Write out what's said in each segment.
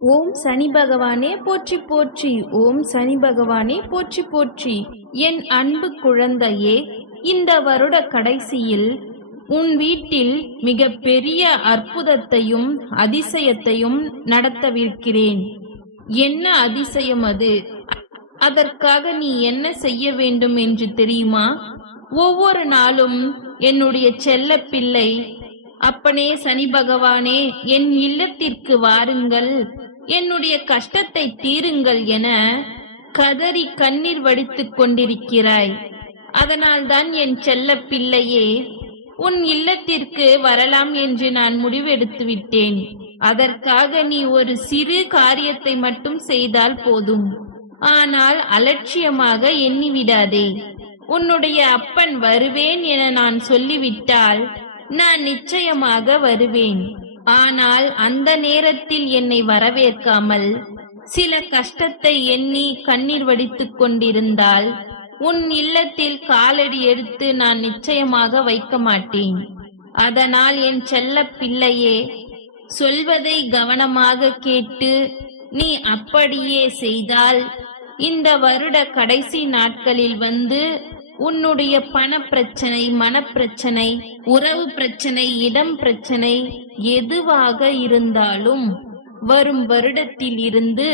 ஓம் சனி பகவானே போற்றி போற்றி. ஓம் சனி பகவானே போற்றி போற்றி. என் அன்பு குழந்தையே, இந்த வருட கடைசியில் உன் வீட்டில் மிக பெரிய அற்புதத்தையும் அதிசயத்தையும் நடத்தவிருக்கிறேன். என்ன அதிசயம் அது? அதற்காக நீ என்ன செய்ய வேண்டும் என்று தெரியுமா? ஒவ்வொரு நாளும் என்னுடைய செல்ல பிள்ளை, அப்பனே சனி பகவானே, என் இல்லத்திற்கு வாருங்கள், என்னுடைய கஷ்டத்தை தீருங்கள் என கதறி கண்ணீர் வடித்துக் கொண்டிருக்கிறாய். அதனால்தான் என் செல்ல பிள்ளையே, உன் இல்லத்திற்கு வரலாம் என்று நான் முடிவெடுத்து விட்டேன். அதற்காக நீ ஒரு சிறு காரியத்தை மட்டும் செய்தால் போதும். ஆனால் அலட்சியமாக எண்ணிவிடாதே. உன்னுடைய அப்பன் வருவேன் என நான் சொல்லிவிட்டால் நான் நிச்சயமாக வருவேன். ஆனால் அந்த நேரத்தில் என்னை வரவேற்காமல் சில கஷ்டத்தை எண்ணி கண்ணீர் வடித்துக் கொண்டிருந்தால் உன் இல்லத்தில் காலடி எடுத்து நான் நிச்சயமாக வைக்க மாட்டேன். அதனால் என் செல்ல பிள்ளையே, சொல்வதை கவனமாக கேட்டு நீ அப்படியே செய்தால் இந்த வருட கடைசி நாட்களில் வந்து உன்னுடைய பண பிரச்சனை, மனப்பிரச்சனை, உறவு பிரச்சனை, இடம் பிரச்சனை எதுவாக இருந்தாலும் வரும் வருடத்தில் இருந்து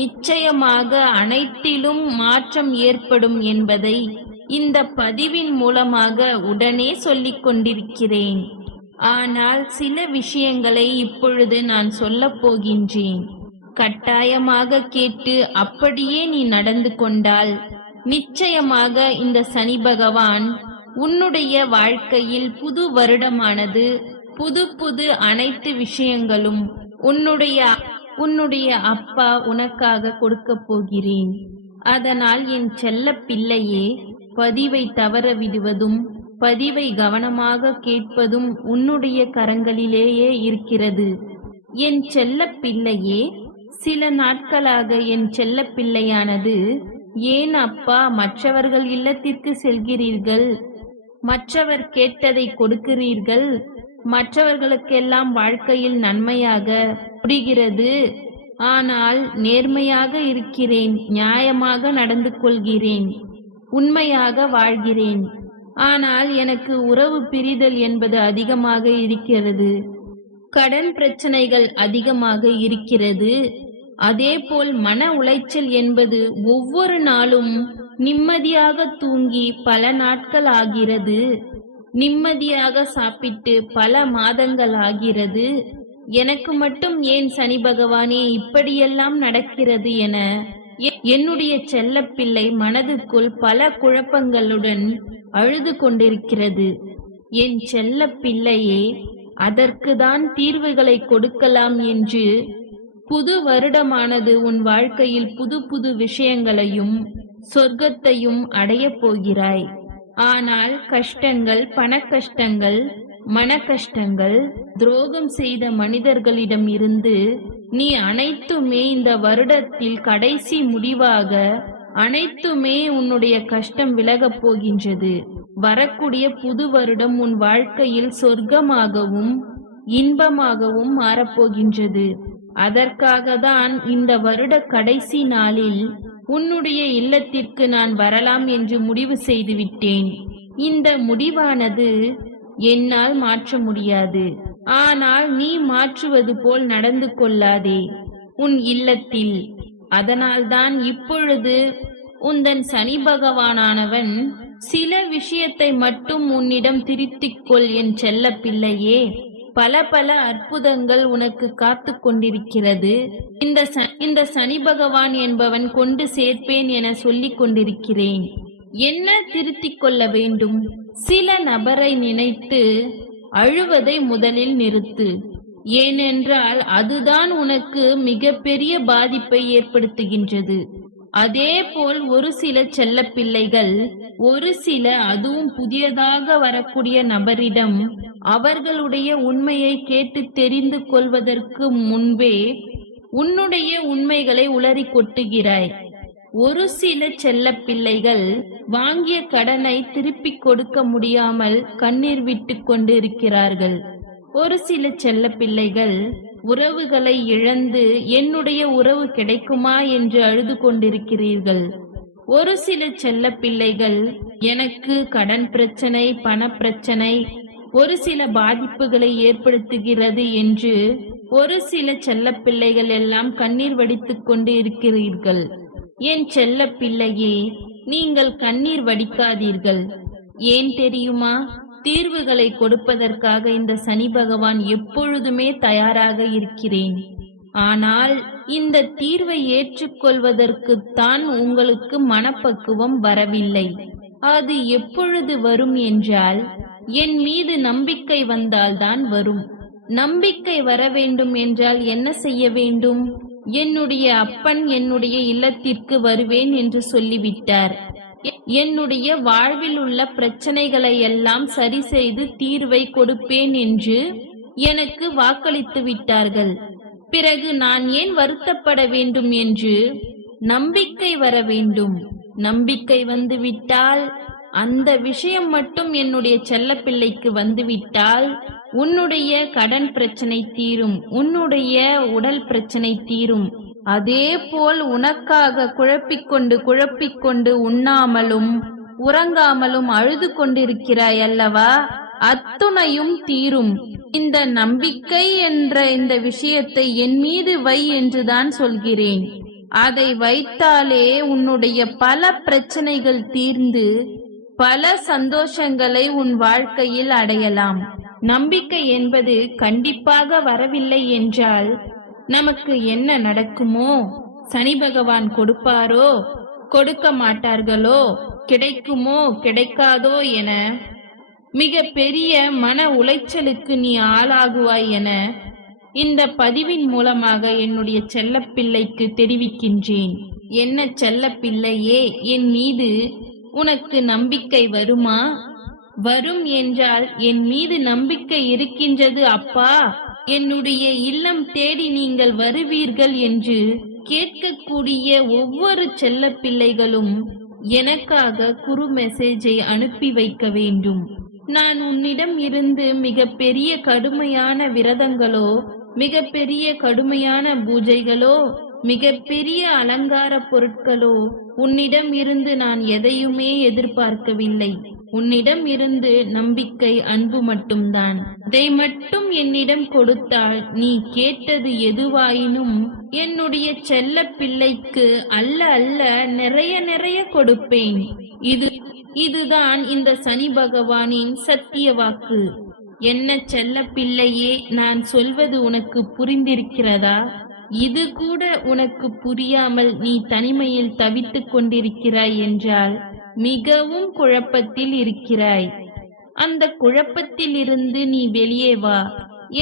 நிச்சயமாக அனைத்திலும் மாற்றம் ஏற்படும் என்பதை இந்த பதிவின் மூலமாக உடனே சொல்லிக் கொண்டிருக்கிறேன். ஆனால் சில விஷயங்களை இப்பொழுது நான் சொல்லப் போகின்றேன். கட்டாயமாக கேட்டு அப்படியே நீ நடந்து கொண்டால் நிச்சயமாக இந்த சனி பகவான் உன்னுடைய வாழ்க்கையில் புது வருடமானது புது புது அனைத்து விஷயங்களும் உன்னுடைய அப்பா உனக்காக கொடுக்க போகிறேன். அதனால் என் செல்ல பிள்ளையே, பதிவை தவற விடுவதும் பதிவை கவனமாக கேட்பதும் உன்னுடைய கரங்களிலேயே இருக்கிறது. என் செல்ல பிள்ளையே, சில நாட்களாக என் செல்ல பிள்ளையானது, ஏன் அப்பா மற்றவர்கள் இல்லத்திற்கு செல்கிறீர்கள், மற்றவர் கேட்டதை கொடுக்கிறீர்கள், மற்றவர்களுக்கெல்லாம் வாழ்க்கையில் நன்மையாக முடிகிறது, ஆனால் நேர்மையாக இருக்கிறேன், நியாயமாக நடந்து கொள்கிறேன், உண்மையாக வாழ்கிறேன், ஆனால் எனக்கு உறவு பிரிதல் என்பது அதிகமாக இருக்கிறது, கடன் பிரச்சனைகள் அதிகமாக இருக்கிறது, அதேபோல் மன உளைச்சல் என்பது ஒவ்வொரு நாளும் நிம்மதியாக தூங்கி பல நாட்கள் ஆகிறது, நிம்மதியாக சாப்பிட்டு பல மாதங்கள் ஆகிறது, எனக்கு மட்டும் ஏன் சனி பகவானே இப்படியெல்லாம் நடக்கிறது என என்னுடைய செல்ல பிள்ளை மனதுக்குள் பல குழப்பங்களுடன் அழுது கொண்டிருக்கிறது. என் செல்ல பிள்ளையே, அதற்கு தான் தீர்வுகளை கொடுக்கலாம் என்று புது வருடமானது உன் வாழ்க்கையில் புது புது விஷயங்களையும் சொர்க்கத்தையும் அடையப் போகிறாய். ஆனால் கஷ்டங்கள், பண கஷ்டங்கள், மன கஷ்டங்கள், துரோகம் செய்த மனிதர்களிடம் இருந்து நீ அனைத்துமே இந்த வருடத்தில் கடைசி முடிவாக அனைத்துமே உன்னுடைய கஷ்டம் விலகப் போகின்றது. வரக்கூடிய புது வருடம் உன் வாழ்க்கையில் சொர்க்கமாகவும் இன்பமாகவும் மாறப்போகின்றது. அதற்காக தான் இந்த வருட கடைசி நாளில் உன்னுடைய இல்லத்திற்கு நான் வரலாம் என்று முடிவு செய்துவிட்டேன். இந்த முடிவானது என்னால் மாற்ற முடியாது. ஆனால் நீ மாற்றுவது போல் நடந்து கொள்ளாதே உன் இல்லத்தில். அதனால்தான் இப்பொழுது உந்தன் சனி பகவானானவன் சில விஷயத்தை மட்டும் உன்னிடம் திருத்திக் கொள் என் செல்ல பிள்ளையே. பல பல அற்புதங்கள் உனக்கு காத்து கொண்டிருக்கிறது. இந்த சனி பகவான் என்பவன் கொண்டு சேர்ப்பேன் என சொல்லிக் கொண்டிருக்கிறேன். என்ன திருத்திக் கொள்ள வேண்டும்? சில நபரை நினைத்து அழுவதை முதலில் நிறுத்து. ஏனென்றால் அதுதான் உனக்கு மிக பெரிய பாதிப்பை ஏற்படுத்துகின்றது. அதே போல் ஒரு சில செல்ல பிள்ளைகள், ஒரு சில அதுவும் புதியதாக வரக்கூடிய நபரிடம் அவர்களுடைய உண்மையை கேட்டு தெரிந்து கொள்வதற்கு முன்பே உன்னுடைய உண்மைகளை உளறி கொட்டுகிறாய். ஒரு சில செல்ல பிள்ளைகள் வாங்கிய கடனை திருப்பிக் கொடுக்க முடியாமல் கண்ணீர் விட்டு கொண்டு இருக்கிறார்கள். ஒரு சில செல்ல பிள்ளைகள் உறவுகளை இழந்து என்னுடைய உறவு கிடைக்குமா என்று அழுது கொண்டிருக்கிறீர்கள். ஒரு சில செல்ல பிள்ளைகள் எனக்கு கடன் பிரச்சனை, பண பிரச்சனை ஒரு சில பாதிப்புகளை ஏற்படுத்துகிறது என்று ஒரு சில செல்ல பிள்ளைகள் எல்லாம் கண்ணீர் வடித்துக் கொண்டு இருக்கிறீர்கள். என் செல்ல பிள்ளையே, நீங்கள் கண்ணீர் வடிக்காதீர்கள். ஏன் தெரியுமா? தீர்வுகளை கொடுப்பதற்காக இந்த சனி பகவான் எப்பொழுதுமே தயாராக இருக்கிறேன். ஆனால் இந்த தீர்வை ஏற்றுக்கொள்வதற்குத்தான் உங்களுக்கு மனப்பக்குவம் வரவில்லை. அது எப்பொழுது வரும் என்றால், என் மீது நம்பிக்கை வந்தால்தான் வரும். நம்பிக்கை வர வேண்டும் என்றால் என்ன செய்ய வேண்டும்? என்னுடைய அப்பன் என்னுடைய இல்லத்திற்கு வருவேன் என்று சொல்லிவிட்டார். என்னுடைய வாழ்வில் உள்ள பிரச்சனைகளை எல்லாம் சரி செய்து தீர்வை கொடுப்பேன் என்று எனக்கு வாக்களித்து விட்டார்கள். பிறகு நான் ஏன் வருத்தப்பட வேண்டும் என்று நம்பிக்கை வர வேண்டும். நம்பிக்கை வந்துவிட்டால், அந்த விஷயம் மட்டும் என்னுடைய செல்ல பிள்ளைக்கு வந்துவிட்டால், உன்னுடைய கடன் பிரச்சனை தீரும், உன்னுடைய உடல் பிரச்சனை தீரும். அதே போல் உனக்காக குழப்பிக்கொண்டு உண்ணாமலும் உறங்காமலும் அழுது கொண்டிருக்கிறாய் அல்லவா, அத்துணையும் தீரும். இந்த நம்பிக்கை என்ற இந்த விஷயத்தை என் மீது வை என்றுதான் சொல்கிறேன். அதை வைத்தாலே உன்னுடைய பல பிரச்சனைகள் தீர்ந்து பல சந்தோஷங்களை உன் வாழ்க்கையில் அடையலாம். நம்பிக்கை என்பது கண்டிப்பாக வரவில்லை என்றால் நமக்கு என்ன நடக்குமோ? சனி பகவான் கொடுப்பாரோ, கொடுக்க மாட்டார்களோ, கிடைக்குமோ கிடைக்காதோ என மிக பெரிய மன உளைச்சலுக்கு நீ ஆளாகுவாய் என இந்த பதிவின் மூலமாக என்னுடைய செல்ல பிள்ளைக்கு தெரிவிக்கின்றேன். என்ன செல்ல பிள்ளையே, என் மீது உனக்கு நம்பிக்கை வருமா? வரும் என்றால் என் மீது நம்பிக்கை இருக்கின்றது அப்பா, என்னுடைய இல்லம் தேடி நீங்கள் வருவீர்கள் என்று கேட்கக்கூடிய ஒவ்வொரு செல்ல பிள்ளைகளும் எனக்காக குறு மெசேஜை அனுப்பி வைக்க வேண்டும். நான் உன்னிடம் இருந்து மிக பெரிய கடுமையான விரதங்களோ, மிக பெரிய கடுமையான பூஜைகளோ, மிக பெரிய அலங்கார பொருட்களோ உன்னிடம் இருந்து நான் எதையுமே எதிர்பார்க்கவில்லை. உன்னிடம் இருந்து நம்பிக்கை, அன்பு மட்டும்தான். அதை மட்டும் என்னிடம் கொடுத்தால் நீ கேட்டது எதுவாயினும் என்னுடைய செல்ல பிள்ளைக்கு அல்ல அல்ல நிறைய நிறைய கொடுப்பேன். இதுதான் இந்த சனி பகவானின் சத்திய வாக்கு. என்ன செல்ல பிள்ளையே, நான் சொல்வது உனக்கு புரிந்திருக்கிறதா? இது கூட உனக்கு புரியாமல் நீ தனிமையில் தவித்துக் கொண்டிருக்கிறாய் என்றால் மிகவும் குழப்பத்தில் இருக்கிறாய். அந்த குழப்பத்தில் இருந்து நீ வெளியே வா.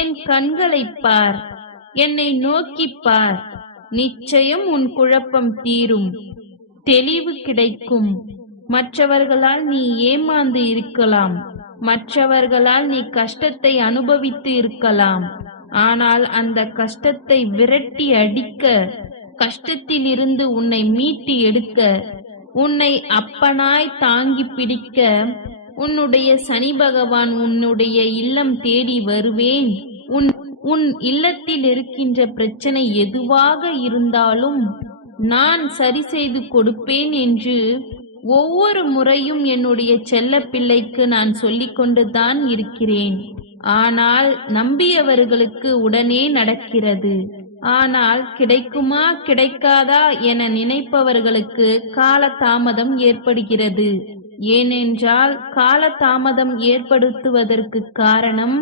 என் கண்களை பார், என்னை நோக்கி பார். நிச்சயம் உன் குழப்பம் தீரும், தெளிவு கிடைக்கும். மற்றவர்களால் நீ ஏமாந்து இருக்கலாம், மற்றவர்களால் நீ கஷ்டத்தை அனுபவித்து இருக்கலாம். ஆனால் அந்த கஷ்டத்தை விரட்டி அடிக்க, கஷ்டத்தில் இருந்து உன்னை மீட்டி எடுக்க, உன்னை அப்பனாய் தாங்கி பிடிக்க உன்னுடைய சனி பகவான் உன்னுடைய இல்லம் தேடி வருவேன். உன் இல்லத்தில் இருக்கின்ற பிரச்சனை எதுவாக இருந்தாலும் நான் சரி செய்து கொடுப்பேன் என்று ஒவ்வொரு முறையும் என்னுடைய செல்ல பிள்ளைக்கு நான் சொல்லிக் கொண்டுதான் இருக்கிறேன். ஆனால் நம்பியவர்களுக்கு உடனே நடக்கிறது. ஆனால் கிடைக்குமா கிடைக்காதா என நினைப்பவர்களுக்கு காலதாமதம் ஏற்படுகிறது. ஏனென்றால் காலதாமதம் ஏற்படுத்துவதற்கு காரணம்,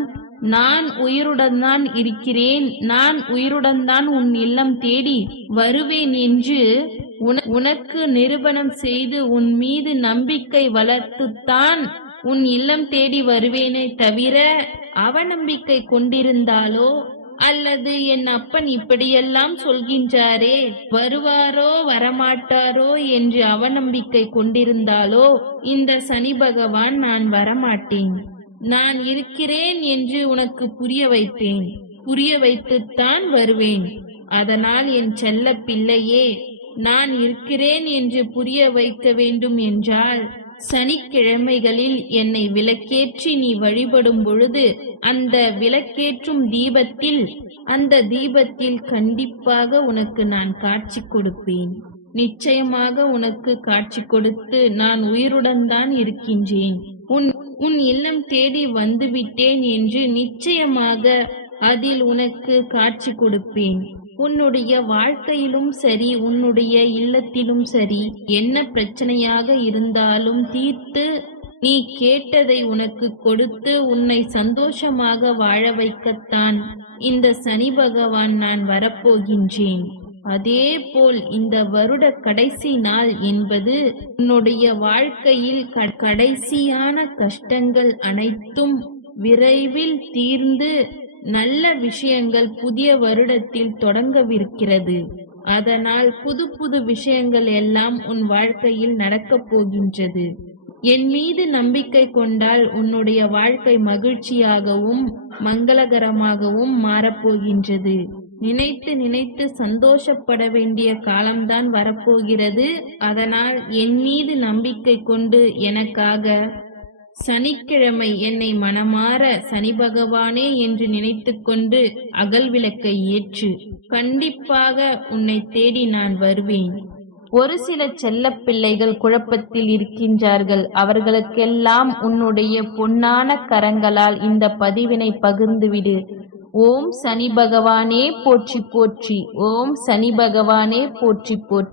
நான் உயிருடன் தான் இருக்கிறேன், நான் உயிருடன் தான் உன் இல்லம் தேடி வருவேன் என்று உனக்கு நிரூபணம் செய்து உன் மீது நம்பிக்கை வளர்த்துத்தான் உன் இல்லம் தேடி வருவேனே தவிர, அவநம்பிக்கை கொண்டிருந்தாலோ அல்லது என் அப்பன் இப்படியெல்லாம் சொல்கின்றாரே, வருவாரோ வரமாட்டாரோ என்று அவநம்பிக்கை கொண்டிருந்தாலோ இந்த சனி பகவான் நான் வரமாட்டேன். நான் இருக்கிறேன் என்று உனக்கு புரிய வைப்பேன், புரிய வைத்துத்தான் வருவேன். அதனால் என் செல்ல பிள்ளையே, நான் இருக்கிறேன் என்று புரிய வைக்க வேண்டும் என்றால் சனிக்கிழமைகளில் என்னை விளக்கேற்றி நீ வழிபடும் பொழுது அந்த தீபத்தில் கண்டிப்பாக உனக்கு நான் காட்சி கொடுப்பேன். நிச்சயமாக உனக்கு காட்சி கொடுத்து நான் உயிருடன் தான் இருக்கின்றேன், உன் இல்லம் தேடி வந்துவிட்டேன் என்று நிச்சயமாக அதில் உனக்கு காட்சி கொடுப்பேன். உன்னுடைய வாழ்க்கையிலும் சரி, உன்னுடைய இல்லத்திலும் சரி, என்ன பிரச்சனையாக இருந்தாலும் தீர்த்து நீ கேட்டதை உனக்கு கொடுத்து உன்னை சந்தோஷமாக வாழ வைக்கத்தான் இந்த சனி பகவான் நான் வரப்போகின்றேன். அதே போல் இந்த வருட கடைசி நாள் என்பது உன்னுடைய வாழ்க்கையில் கடைசியான கஷ்டங்கள் அனைத்தும் விரைவில் தீர்ந்து நல்ல விஷயங்கள் புதிய வருடத்தில் தொடங்கவிருக்கிறது. அதனால் புது புது விஷயங்கள் எல்லாம் உன் வாழ்க்கையில் நடக்கப் போகின்றது. என் மீது நம்பிக்கை கொண்டால் உன்னுடைய வாழ்க்கை மகிழ்ச்சியாகவும் மங்களகரமாகவும் மாறப்போகின்றது. நினைத்து நினைத்து சந்தோஷப்பட வேண்டிய காலம்தான் வரப்போகிறது. அதனால் என் மீது நம்பிக்கை கொண்டு எனக்காக சனிக்கிழமை என்னை மனமாற சனி பகவானே என்று நினைத்து கொண்டு அகல் விளக்கை ஏற்று. கண்டிப்பாக உன்னை தேடி நான் வருவேன். ஒரு சில செல்ல பிள்ளைகள் குழப்பத்தில் இருக்கின்றார்கள். அவர்களுக்கெல்லாம் உன்னுடைய பொன்னான கரங்களால் இந்த பதிவினை பகிர்ந்துவிடு. ஓம் சனி பகவானே போற்றி போற்றி. ஓம் சனி பகவானே போற்றி போற்றி.